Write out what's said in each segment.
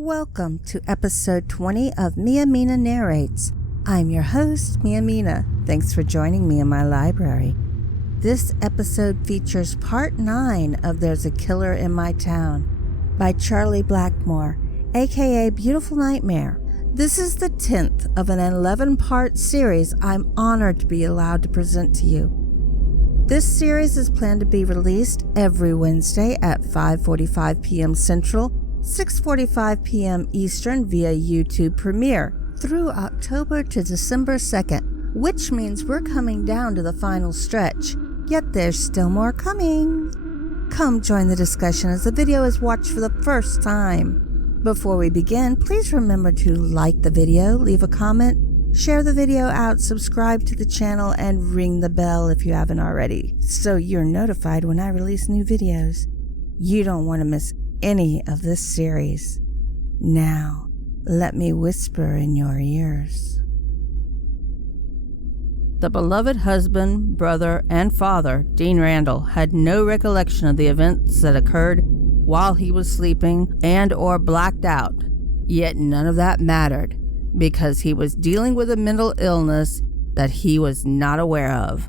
Welcome to episode 20 of Mina Narrates. I'm your host, Mina. Thanks for joining me in my library. This episode features part 9 of There's a Killer in My Town by Charlie Blackmoore, aka Beautiful Nightmare. This is the 10th of an 11-part series I'm honored to be allowed to present to you. This series is planned to be released every Wednesday at 5:45 p.m. Central, 6:45 p.m. Eastern via YouTube Premiere through October to December 2nd, which means we're coming down to the final stretch, yet there's still more coming. Come join the discussion as the video is watched for the first time. Before we begin, please remember to like the video, leave a comment, share the video out, subscribe to the channel, and ring the bell if you haven't already, so you're notified when I release new videos. You don't want to miss any of this series. Now, let me whisper in your ears. The beloved husband, brother, and father, Dean Randall, had no recollection of the events that occurred while he was sleeping and or blacked out. Yet none of that mattered, because he was dealing with a mental illness that he was not aware of.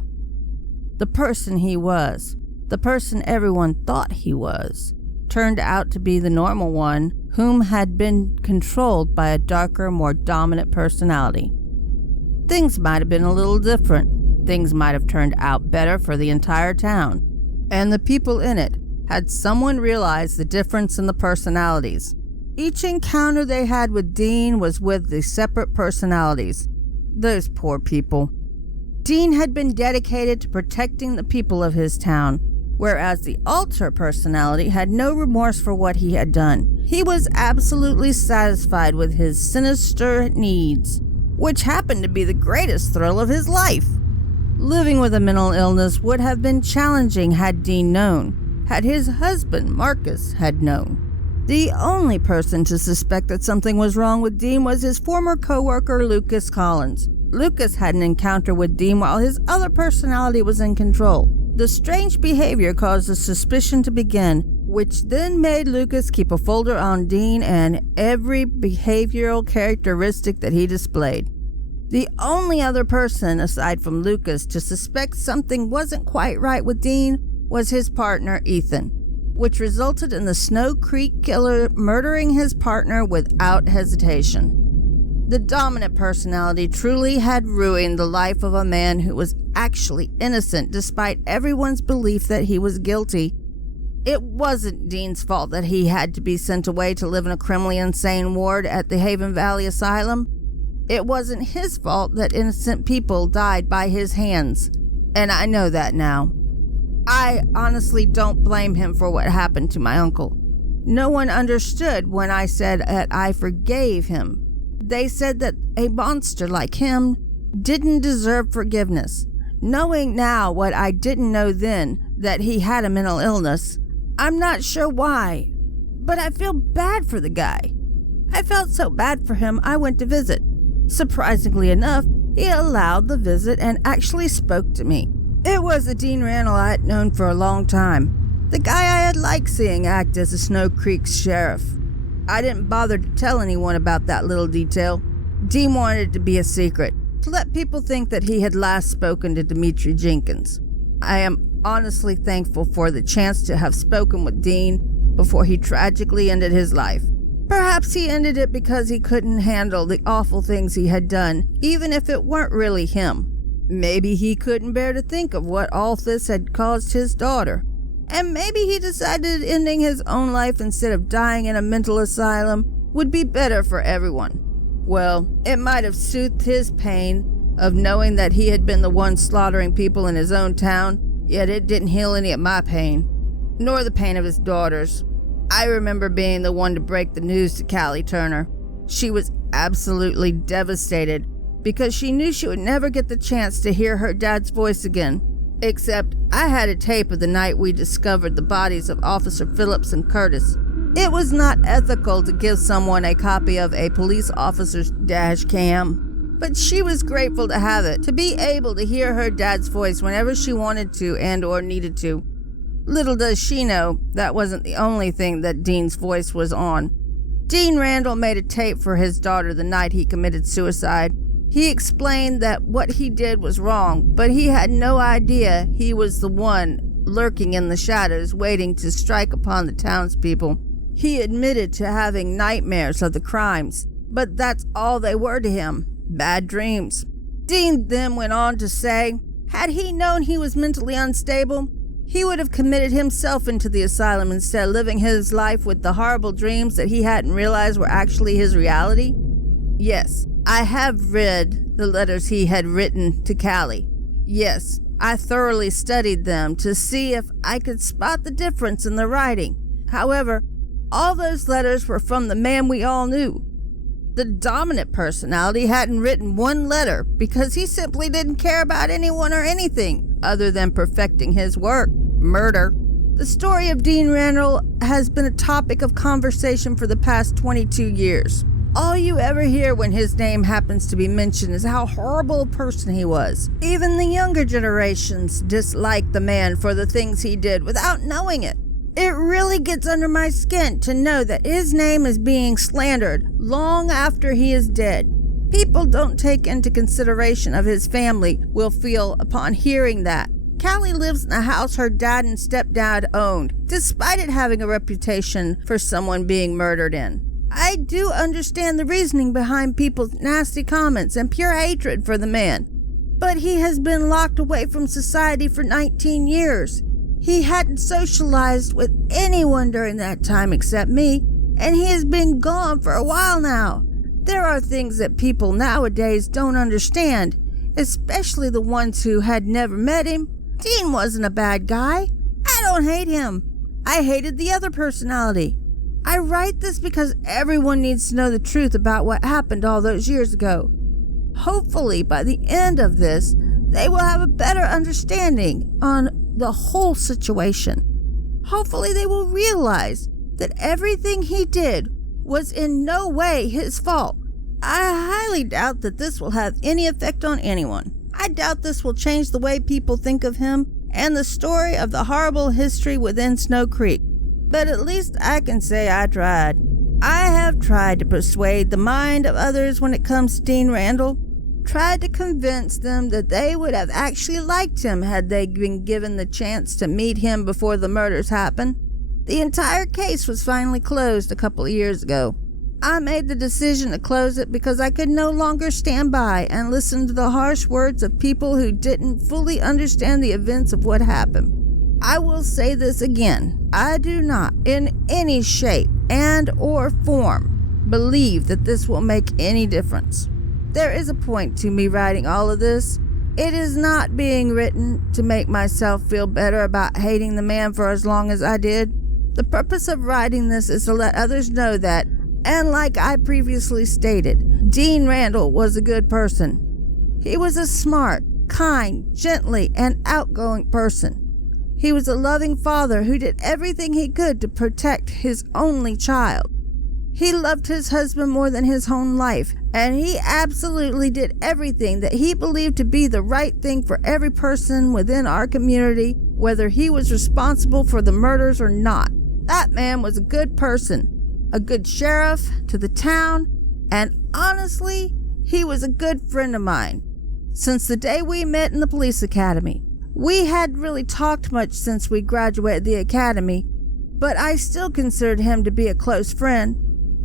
The person he was, the person everyone thought he was, turned out to be the normal one whom had been controlled by a darker, more dominant personality. Things might have been a little different. Things might have turned out better for the entire town, and the people in it had someone realize the difference in the personalities. Each encounter they had with Dean was with the separate personalities. Those poor people. Dean had been dedicated to protecting the people of his town, whereas the alter personality had no remorse for what he had done. He was absolutely satisfied with his sinister needs, which happened to be the greatest thrill of his life. Living with a mental illness would have been challenging had Dean known, had his husband, Marcus, had known. The only person to suspect that something was wrong with Dean was his former co-worker, Lucas Collins. Lucas had an encounter with Dean while his other personality was in control. The strange behavior caused a suspicion to begin, which then made Lucas keep a folder on Dean and every behavioral characteristic that he displayed. The only other person, aside from Lucas, to suspect something wasn't quite right with Dean was his partner, Ethan, which resulted in the Snow Creek killer murdering his partner without hesitation. The dominant personality truly had ruined the life of a man who was actually innocent despite everyone's belief that he was guilty. It wasn't Dean's fault that he had to be sent away to live in a criminally insane ward at the Haven Valley Asylum. It wasn't his fault that innocent people died by his hands, and I know that now. I honestly don't blame him for what happened to my uncle. No one understood when I said that I forgave him. They said that a monster like him didn't deserve forgiveness. Knowing now what I didn't know then, that he had a mental illness, I'm not sure why, but I feel bad for the guy. I felt so bad for him, I went to visit. Surprisingly enough, he allowed the visit and actually spoke to me. It was the Dean Randall I had known for a long time, the guy I had liked seeing act as the Snow Creek sheriff. I didn't bother to tell anyone about that little detail. Dean wanted it to be a secret, to let people think that he had last spoken to Dimitri Jenkins. I am honestly thankful for the chance to have spoken with Dean before he tragically ended his life. Perhaps he ended it because he couldn't handle the awful things he had done, even if it weren't really him. Maybe he couldn't bear to think of what all this had caused his daughter. And maybe he decided ending his own life instead of dying in a mental asylum would be better for everyone. Well, it might have soothed his pain of knowing that he had been the one slaughtering people in his own town, yet it didn't heal any of my pain, nor the pain of his daughters. I remember being the one to break the news to Callie Turner. She was absolutely devastated because she knew she would never get the chance to hear her dad's voice again. Except I had a tape of the night we discovered the bodies of Officer Phillips and Curtis. It was not ethical to give someone a copy of a police officer's dash cam, but she was grateful to have it, to be able to hear her dad's voice whenever she wanted to and or needed to. Little does she know that wasn't the only thing that Dean's voice was on. Dean Randall made a tape for his daughter the night he committed suicide. He explained that what he did was wrong, but he had no idea he was the one lurking in the shadows waiting to strike upon the townspeople. He admitted to having nightmares of the crimes, but that's all they were to him, bad dreams. Dean then went on to say, had he known he was mentally unstable, he would have committed himself into the asylum instead of living his life with the horrible dreams that he hadn't realized were actually his reality. Yes, I have read the letters he had written to Callie. Yes, I thoroughly studied them to see if I could spot the difference in the writing. However, all those letters were from the man we all knew. The dominant personality hadn't written one letter because he simply didn't care about anyone or anything other than perfecting his work, murder. The story of Dean Randall has been a topic of conversation for the past 22 years. All you ever hear when his name happens to be mentioned is how horrible a person he was. Even the younger generations dislike the man for the things he did without knowing it. It really gets under my skin to know that his name is being slandered long after he is dead. People don't take into consideration of his family will feel upon hearing that. Callie lives in a house her dad and stepdad owned, despite it having a reputation for someone being murdered in. I do understand the reasoning behind people's nasty comments and pure hatred for the man, but he has been locked away from society for 19 years. He hadn't socialized with anyone during that time except me, and he has been gone for a while now. There are things that people nowadays don't understand, especially the ones who had never met him. Dean wasn't a bad guy. I don't hate him. I hated the other personality. I write this because everyone needs to know the truth about what happened all those years ago. Hopefully, by the end of this, they will have a better understanding on the whole situation. Hopefully, they will realize that everything he did was in no way his fault. I highly doubt that this will have any effect on anyone. I doubt this will change the way people think of him and the story of the horrible history within Snow Creek. But at least I can say I tried. I have tried to persuade the mind of others when it comes to Dean Randall. Tried to convince them that they would have actually liked him had they been given the chance to meet him before the murders happened. The entire case was finally closed a couple of years ago. I made the decision to close it because I could no longer stand by and listen to the harsh words of people who didn't fully understand the events of what happened. I will say this again. I do not, in any shape and or form, believe that this will make any difference. There is a point to me writing all of this. It is not being written to make myself feel better about hating the man for as long as I did. The purpose of writing this is to let others know that, and like I previously stated, Dean Randall was a good person. He was a smart, kind, gently, and outgoing person. He was a loving father who did everything he could to protect his only child. He loved his husband more than his own life, and he absolutely did everything that he believed to be the right thing for every person within our community, whether he was responsible for the murders or not. That man was a good person, a good sheriff to the town, and honestly, he was a good friend of mine. Since the day we met in the police academy, we hadn't really talked much since we graduated the academy, but I still considered him to be a close friend.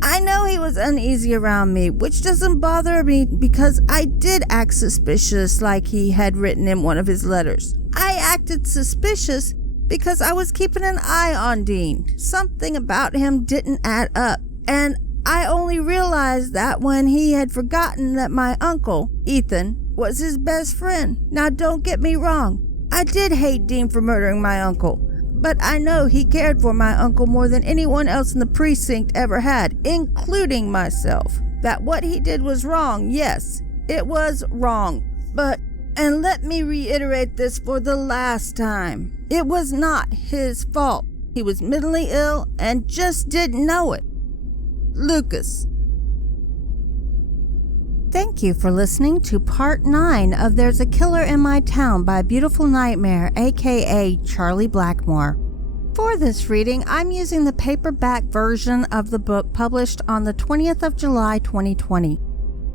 I know he was uneasy around me, which doesn't bother me because I did act suspicious like he had written in one of his letters. I acted suspicious because I was keeping an eye on Dean. Something about him didn't add up, and I only realized that when he had forgotten that my uncle, Ethan, was his best friend. Now don't get me wrong. I did hate Dean for murdering my uncle, but I know he cared for my uncle more than anyone else in the precinct ever had, including myself. That what he did was wrong, yes, it was wrong. But, and let me reiterate this for the last time, it was not his fault. He was mentally ill and just didn't know it. Lucas. Thank you for listening to Part 9 of There's a Killer in My Town by Beautiful Nightmare, aka Charlie Blackmoore. For this reading, I'm using the paperback version of the book published on the 20th of July 2020.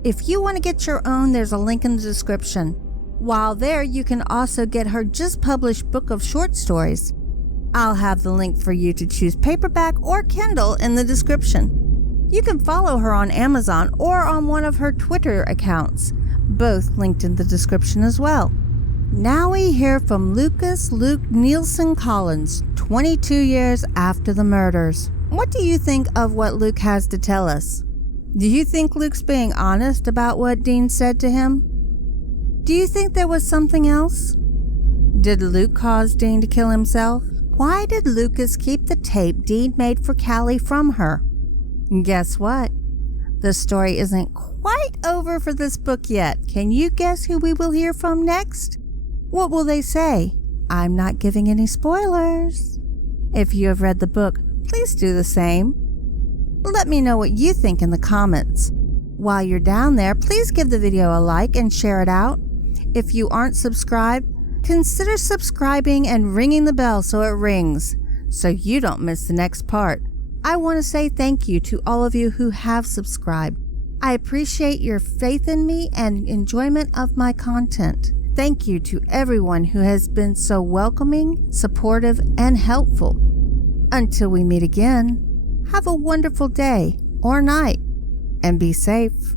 If you want to get your own, there's a link in the description. While there, you can also get her just published book of short stories. I'll have the link for you to choose paperback or Kindle in the description. You can follow her on Amazon or on one of her Twitter accounts, both linked in the description as well. Now we hear from Lucas Luke Nielsen Collins, 22 years after the murders. What do you think of what Luke has to tell us? Do you think Luke's being honest about what Dean said to him? Do you think there was something else? Did Luke cause Dean to kill himself? Why did Lucas keep the tape Dean made for Callie from her? Guess what? The story isn't quite over for this book yet. Can you guess who we will hear from next? What will they say? I'm not giving any spoilers. If you have read the book, please do the same. Let me know what you think in the comments. While you're down there, please give the video a like and share it out. If you aren't subscribed, consider subscribing and ringing the bell so it rings, so you don't miss the next part. I want to say thank you to all of you who have subscribed. I appreciate your faith in me and enjoyment of my content. Thank you to everyone who has been so welcoming, supportive, and helpful. Until we meet again, have a wonderful day or night, and be safe.